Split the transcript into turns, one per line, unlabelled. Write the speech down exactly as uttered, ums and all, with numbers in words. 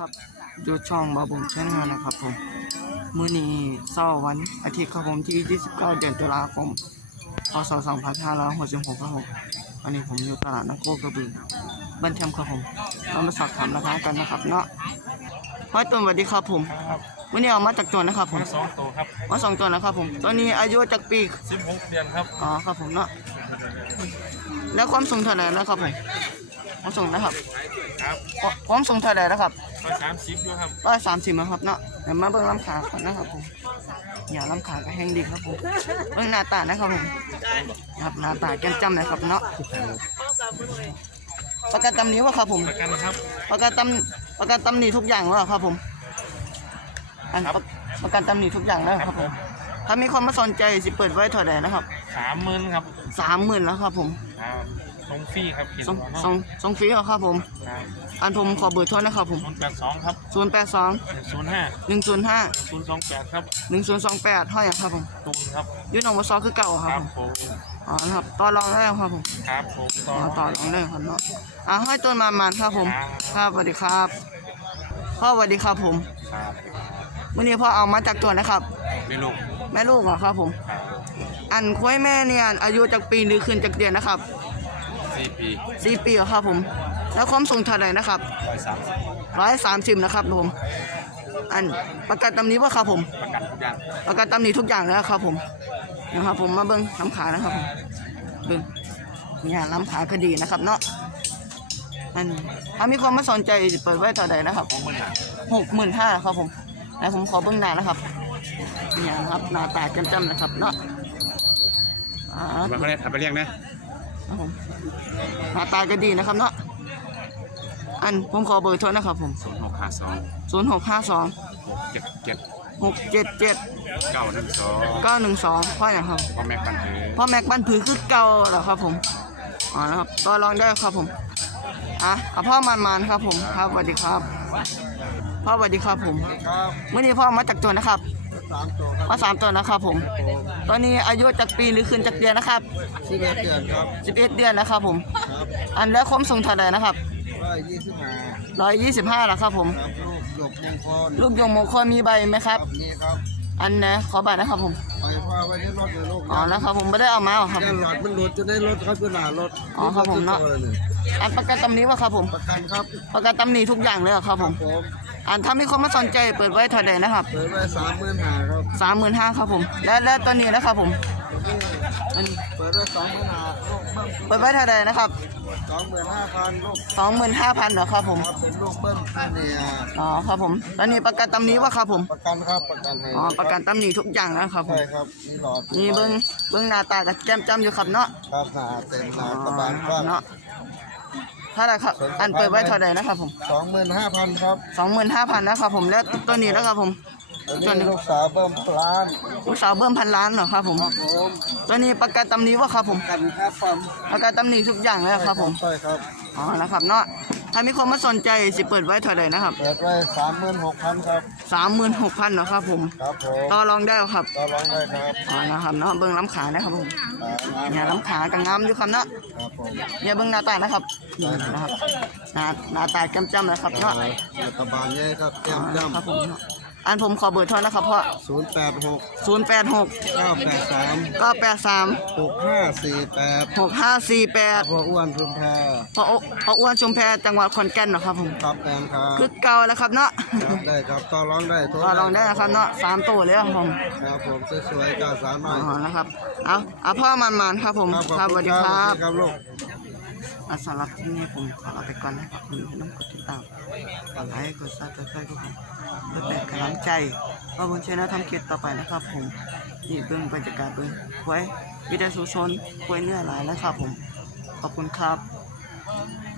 ครับดูช่องบาบุญชาแนลนะครับผมมื้อนี้เสาร์วันอาทิตย์ครับผมที่ยี่สิบเก้าเดือนตุลาคมพศสองพันห้าร้อยหกสิบหกครับผมวันนี้ผมอยู่ตลาดนัดโคกระบือบ้านแชมป์ครับผมเรามาสอบถามราคากันนะครับเนาะห้อยตัวสวัสดีครับผมวันนี้เอามาจากตัวนะครับผม
มาสองตัวครับ
มาสองตัวนะครับผมตัวนี้อายุจากปี
สิบหกเดือนครับ
อ๋อครับผมเนาะแล้วความสูงเท่าไหร่นะครับผมความสูงนะครับ
ครับ
ความสูงเท่าไหร่นะครับ
ร้อยสามสิบด้วยครับ
ร้อยสามสิบนะครับเนาะเดี๋ยวมาเบิ่งลำขาก่อนนะครับผมอย่าลำขาก็แห้งดีครับผมเบิ่งหน้าตานะครับผมครับหน้าตาแก้มจ้ำนะครับเนาะประกันตำหนิว่าครับผม
ประกันครับ
ประกันตำประกันตำหนิทุกอย่างว่าครับผมอันประประกันตำหนิทุกอย่างแล้วครับผมถ้ามีความมาสนใจสิเปิดไว้เท่าไหร่นะครับ
สามหมื่นครับ
สามหมื่นแล้วครับผม
ครับส่งฟรีครับเขียน
ส่ง
หัวเนาะ
ส่งส่งฟรีเหรอครับผม
ครับ
อันผมขอเบอร์โทรนะครับผม
ศูนย์แปดสองครับ
ศูนย์แปดสอง
ศูนย์ห้า
หนึ่งศูนย์ห้า
ศูนย์สองแปดครับ
หนึ่งศูนย์สองแปดห้อยครับผม
ตูนครับ
ยืนหนองบัวซอคือเก่าค
ค
รั
รั
บบ ผม
ผม
อ๋อนะครับต่อรองได้ครับผม
ครับผมต่
อ๋
อ
อต่อรองได้ครับเนาะอ่าห้อยต้นมามานครับผม
ครับ
ครับสวัสดีครับพ่อสวัสดีครับผม
ครับ
วันนี้พ่อเอามาจากตัวนะครับ
ไม่ลูก
แม่ลูกเหรอครับผม
ครับ
อันคุ้ยแม่เนี่ยอายุจากปีหรือขึ้นจากเดือนนะครับ
สี่ปี
สี่ปีเหรอครับผม แล้วความสูงเท่าไหร่นะครับ
ร้อยสามสิบ
ร้อยสามสิบนะครับผมอันประกันตำหนี้ว่าครับผม
ประกันทุกอย่าง
ประกันตำหนิทุกอย่างแล้วครับผมนะครับผมมาเบิ้งล้ำขานะครับผมเบิ้งเนี่ยล้ำขาก็ดีนะครับเนาะอันถ้ามีความไม่สนใจเปิดไว้ต่อใดนะครับ
ของมันหา
หกหมื่นห้าครับผมแล้วผมขอเบิ้งหน้านะครับเนี่ยนะครับหน้าตาจำๆนะครับเนาะอ่า
มันก็ได้ทำไปเรียกนะครับ
ผมหน้าตาก็ดีนะครับเนาะอันผมขอเบอร์โทรนะครับผม
ศูนย์หกห้าสอง
ศูนย์หกห้าสอง
หกเจ็ดเจ็ด
หกเจ็ดเจ็ด
เก้าหนึ่งสอง
เก้าหนึ่งสองพ่ออย่างครับ
พ่อแม่ปันเถอ
พ่อแม็กบ้านผือคือเก่าเหรอครับผมอ๋อนะครับต่อรองได้ครับผมอ่ะเอาพ่อมันมันครับผมครับสวัสดีครับพ่อสวัสดีครับผม
ครับ
เมื่อนี้พ่อมาจากตัวนะครับ
สามตัวครับ
มาสามตัวนะครับผมตอนนี้อายุจากปีหรือขึ้นจากเดือนนะครับ
สิบเอ็ดเดือนครับ
สิบเอ็ดเดือนนะครับผม
ครับ
อันแล้วความสูงเท่าไหร่นะครับ
ร้อยยี่สิบห้า
ร้อยยี่สิบห้าแล้วครับผม
ครับลูกหยกมงคล
ลูกยงมงคลมีใบไหมครับ
นี่ครับ
อันนะขอบัตรนะครับผม
ไปพาไว้ที่รถเลยลูก
อ๋อแล้วครับผมไม่ได้เอามาหรอครับ
แก้หลอดมันหลุดจะได้รถครับจะหนารถ
อ๋อครับผมเนาะ อันประกันตำหนี้ว่าครับผม
ประกันครับ
ประกันตำหนี้ทุกอย่างเลยเหรอครับผม
ผม
อันถ้ามีคนมาสนใจเปิดไว้เท่าไหร่นะครับ
เปิดไว้สามหมื่นห้าครับ
สามหมื่นห้าครับผม และและตอนนี้นะครับผมอันนี้
เปิดไว้สองหมื่นห้าลูกเบิ้ม
เปิดไว้เท่าไหร่นะครับ
สองหมื่นห้าพันลูก
สองหมื่นห้าพันเหรอครับผม
ครับเป็นลูกเบิ้มเนี่ย
อ๋อครับผมตอนนี้ประกันตำหนี้ว่าครับผม
ประกันครับประกันให้
อ๋อประกันตำหนี้ทุกอย่างนะครับผม
ใช่ครับนี่หลอด
นี่เบิ้งเบิ้งหน้าตากับแก้มจำอยู่ครับเนาะ
ครับหนาเต็มห
อ๋
นา
อก
ระบาลกว้าง
เนาะถ้าไรครับอันเปิดไว้เท่าไหร่นะครับผม
สองหมื่นห้าพันครับ
สองหมื่นห้าพันนะครับผมและตัวนี้นะครับผม
ตัวนี้ลูกสาวเบิ้มพลาน
ลูกสาวเบิ้มพันล้านเหรอครับผม
ครับผม
ตัวนี้ประกันตำหนี้ว่าครับผม
กันครับผม
ประกันตำหนี้ทุกอย่างเลยครับผม
ใช่ครับ
อ๋อนะครับเนาะถ้ามีคนมาสนใจสิเปิดไว้เท่าไหร่นะครับ
เปิดไว้สามหมื่นหกพันครับ
สามหมื่นหกพันเหรอครับผม
ครับผม
ต่อรองได้เหรอครับ
ก็ร้องได้ครับ
อ๋อนะครับเนาะเบิ้งล้ำขานะครับผม
อ่า
เนี่ยล้ำขากับงามอยู่ครับเนาะ
ครับผม
เนี่ยเบิ้งหน้าตานะครับนี่นะครับหน้าหน้าตาจ้ำๆนะครับเนาะ
รัฐบาลเนี่ยครับแก้
อ๋อ
ม
นะครับ
ย่ำ
ผมเนาะอันผมขอเบอร์โทรนะครับพ่อ
ศูนย์แปดหก
ศูนย์แปดหก
เก้าแปดสาม
เก้าแปดสาม
หกห้าสี่แปด
หกห้าสี่แปด
พ่ออ้วนชุมแพ
พ่อโอพ่ออ้วนชุมแพจังหวัดขอนแก่นเหรอครับผม
ครับแปลงครับ
คือเก่าแล้วครับเนาะ
ครับได้ครับต่อร้องได้โท
ต่อรองได้นะครับเนาะสามตัวเลยครับผม
ครับผมสวยๆกาสามหน่อย
อ๋อนะครับเอาเอาพ่อมันๆครับผมครับสวัสดีครับ
ครับลูก
อ่ะสำหรับที่นี่ผมขอลาไปก่อนนะครับคุณให้น้องกดติดตามกดไลค์กดซับสไครต์ทุกคนเพื่อเป็นกำลังใจว่าบนช่วยนะทำเกียรติต่อไปนะครับผมนี่เบื้องบรรยากาศเบื้องควยวิทยาสุชนควยเนื้อหลายนะครับผมขอบคุณครับ